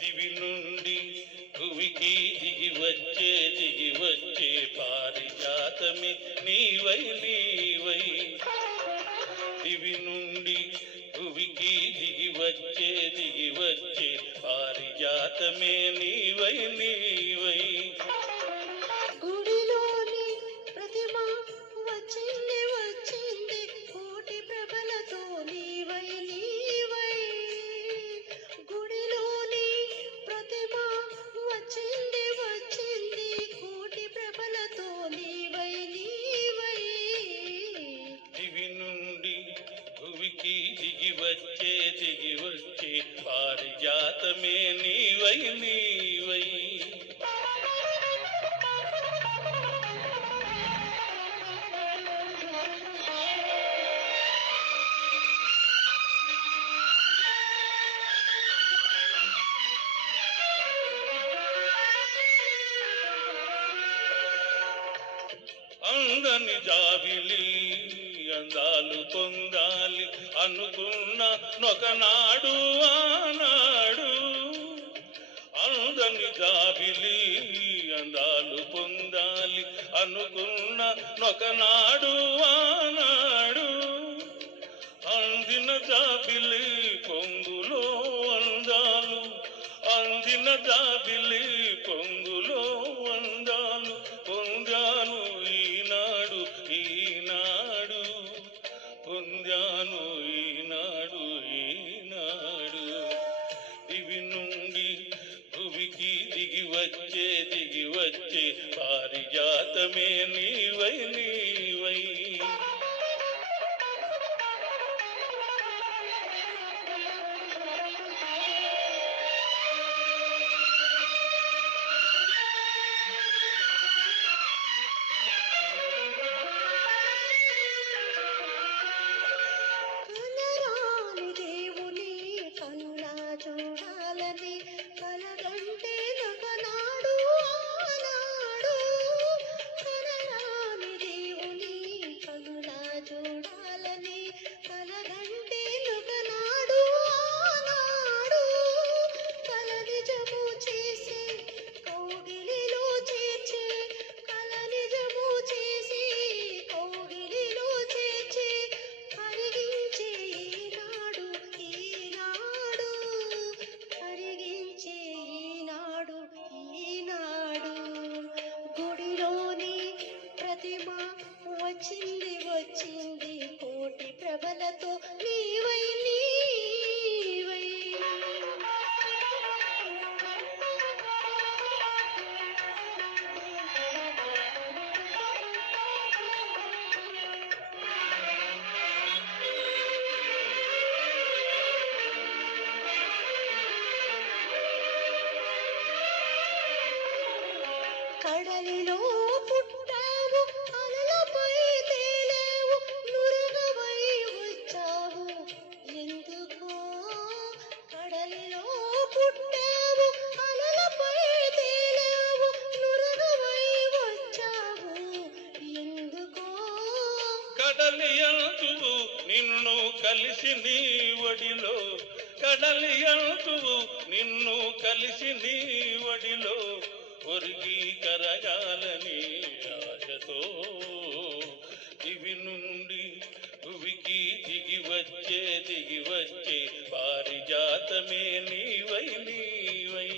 దివి నుండి భువికి దిగి వచ్చే పారిజాతమే నీవై నీవై. దివి నుండి భువికి దిగి వచ్చే పారిజాతమే నీవై నీవై. గుడిలోని ప్రతిమ వచ్చింది వచ్చింది కోటి ప్రభలతో నీవై నీవై. గుడిలోని ప్రతిమ వచ్చింది వచ్చింది కోటి ప్రభలతో నీవై నీవై. దివి నుండి భువికి దిగి వచ్చే పారిజాతమే నీవై నీవై. అందని జాబిలి అందాలు పొందాలి అనుకున్న నొకనాడు ఆనాడు. అందని జాబిలి అందాలు పొందాలి అనుకున్న నొకనాడు ఆనాడు. అందిన జాబిలి పొంగులో అందాలు, అందిన జాబిలి పొంగులో అందాలు పొందాను ఈనాడు ఈనాడు, పొందాను ఈనాడు ఈనాడు. దివి నుండి భువికి దిగి వచ్చే పారిజాతమే నీవై నీవై. చూడాలని కలగంటే ఒకనాడు ఆనాడు. కనరాని దేవుని కనులా చూడాలని కలగంటే ఒకనాడు ఆనాడు. కల నిజము చేసి కౌగిలిలో చేర్చే, కల నిజము చేసి కౌగిలిలో చేర్చే కరిగించే ఈనాడు ఈనాడు, కరిగించే ఈనాడు ఈనాడు. గుడిలోని ప్రతిమ వచ్చింది వచ్చింది కోటి ప్రభలతో నీవై నీవై. కడలిలో పుట్టావు అలలపై తేలేవు నురగవై వచ్చావు ఎందుకో. కడలిలో పుట్టావు అలలపై తేలేవు నురగవై వచ్చావు ఎందుకో. కడలి అంతు నిన్ను కలిసి నీ ఒడిలో, కడలి అంతు నిన్ను కలిసి నీ ఒడిలో ఒరిగి కరగాలని ఆశతో. దివి నుండి భువికి దిగి వచ్చే పారిజాతమే నీవై నీవై.